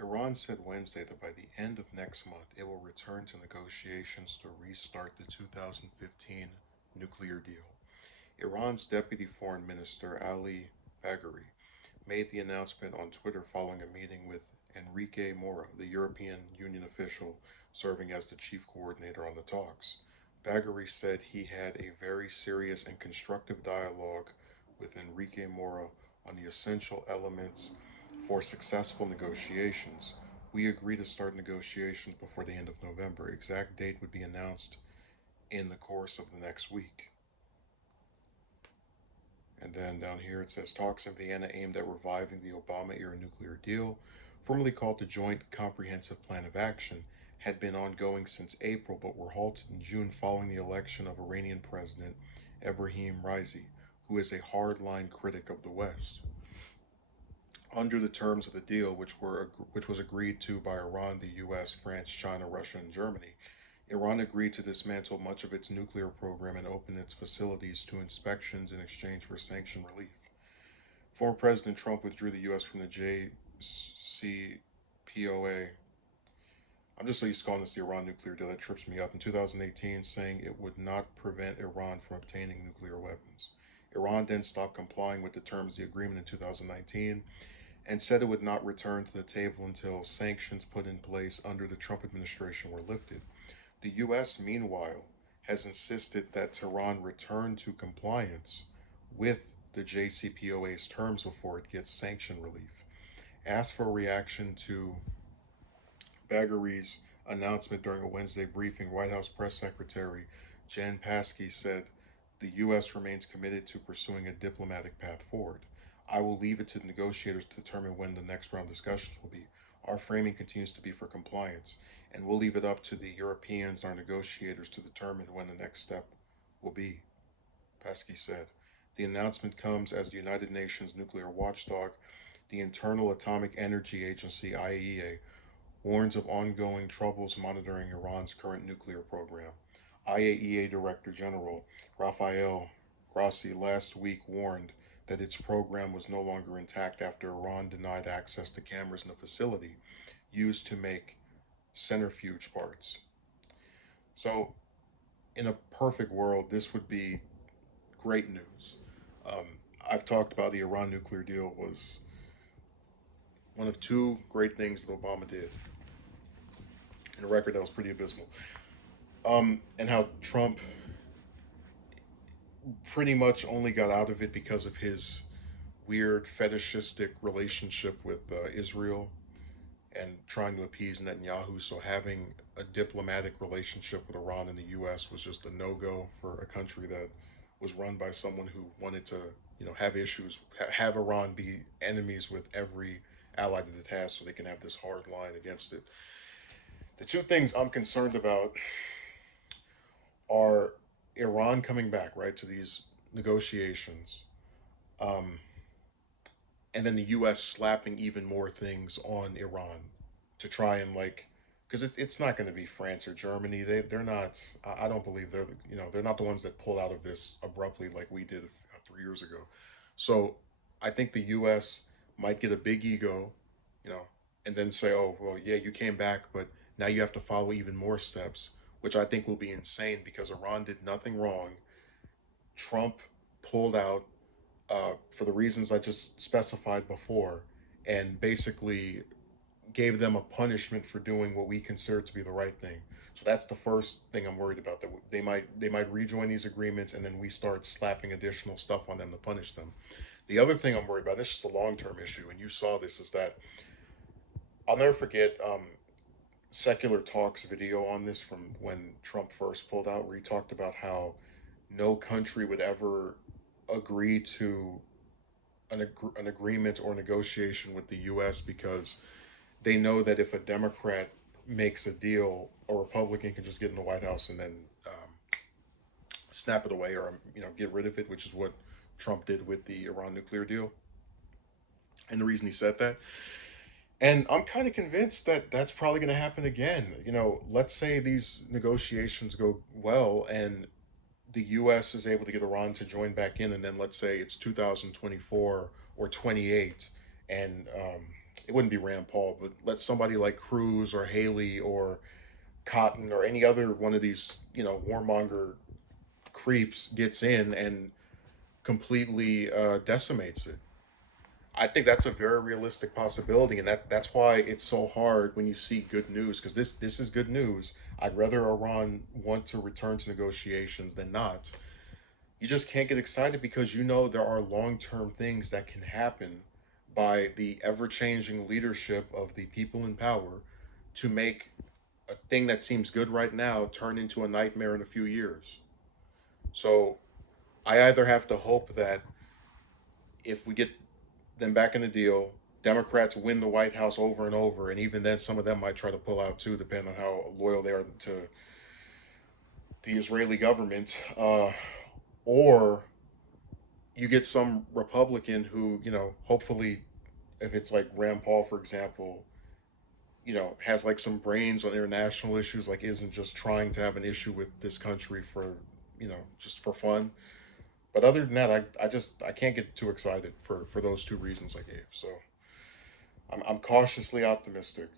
Iran said Wednesday that by the end of next month it will return to negotiations to restart the 2015 nuclear deal. Iran's Deputy Foreign Minister Ali Bagheri made the announcement on Twitter following a meeting with Enrique Mora, the European Union official serving as the chief coordinator on the talks. Bagheri said he had a very serious and constructive dialogue with Enrique Mora on the essential elements for successful negotiations. We agree to start negotiations before the end of November. Exact date would be announced in the course of the next week. And then down here it says talks in Vienna aimed at reviving the Obama era nuclear deal, formerly called the Joint Comprehensive Plan of Action, had been ongoing since April but were halted in June following the election of Iranian President Ebrahim Raisi, who is a hardline critic of the West. Under the terms of the deal, which was agreed to by Iran, the U.S., France, China, Russia, and Germany, Iran agreed to dismantle much of its nuclear program and open its facilities to inspections in exchange for sanction relief. Former President Trump withdrew the U.S. from the JCPOA. I'm just so used to calling this the Iran nuclear deal that trips me up in 2018, saying it would not prevent Iran from obtaining nuclear weapons. Iran then stopped complying with the terms of the agreement in 2019 and said it would not return to the table until sanctions put in place under the Trump administration were lifted. The U.S., meanwhile, has insisted that Tehran return to compliance with the JCPOA's terms before it gets sanction relief. Asked for a reaction to Bagheri's announcement during a Wednesday briefing, White House Press Secretary Jen Psaki said the U.S. remains committed to pursuing a diplomatic path forward. I will leave it to the negotiators to determine when the next round of discussions will be. Our framing continues to be for compliance, and we'll leave it up to the Europeans and our negotiators to determine when the next step will be, Psaki said. The announcement comes as the United Nations nuclear watchdog, the Internal Atomic Energy Agency (IAEA), warns of ongoing troubles monitoring Iran's current nuclear program. IAEA Director General Rafael Grossi last week warned that its program was no longer intact after Iran denied access to cameras in the facility used to make centrifuge parts. So, in a perfect world, this would be great news. Um, I've talked about the Iran nuclear deal was one of two great things that Obama did in a record that was pretty abysmal. And how Trump pretty much only got out of it because of his weird fetishistic relationship with Israel and trying to appease Netanyahu. So having a diplomatic relationship with Iran and the U.S. was just a no-go for a country that was run by someone who wanted to, have issues, have Iran be enemies with every ally that it has, so they can have this hard line against it. The two things I'm concerned about are Iran coming back right to these negotiations, um, and then the U.S. slapping even more things on Iran to try and because it's not going to be France or Germany. They're not. I don't believe they're not the ones that pull out of this abruptly like we did 3 years ago. So I think the U.S. might get a big ego, you know, and then say, oh well, yeah, you came back, but now you have to follow even more steps, which I think will be insane because Iran did nothing wrong. Trump pulled out for the reasons I just specified before, and basically gave them a punishment for doing what we consider to be the right thing. So that's the first thing I'm worried about. That they might rejoin these agreements, and then we start slapping additional stuff on them to punish them. The other thing I'm worried about, this is a long term issue, and you saw this, is that I'll never forget Secular Talks video on this from when Trump first pulled out, where he talked about how no country would ever agree to an agreement or negotiation with the U.S. because they know that if a Democrat makes a deal, a Republican can just get in the White House and then snap it away or get rid of it, which is what Trump did with the Iran nuclear deal. And the reason he said that, and I'm kind of convinced that that's probably going to happen again. Let's say these negotiations go well and the U.S. is able to get Iran to join back in, and then let's say it's 2024 or 28, and it wouldn't be Rand Paul, but let somebody like Cruz or Haley or Cotton or any other one of these, warmonger creeps gets in and completely decimates it. I think that's a very realistic possibility, and that's why it's so hard when you see good news, because this is good news. I'd rather Iran want to return to negotiations than not. You just can't get excited because there are long term things that can happen by the ever changing leadership of the people in power to make a thing that seems good right now turn into a nightmare in a few years. So I either have to hope that if we get them back in the deal, Democrats win the White House over and over, and even then, some of them might try to pull out too, depending on how loyal they are to the Israeli government. Or you get some Republican who, hopefully, if it's like Rand Paul, for example, has like some brains on international issues, like isn't just trying to have an issue with this country for, just for fun. But other than that, I can't get too excited for those two reasons I gave. So I'm cautiously optimistic.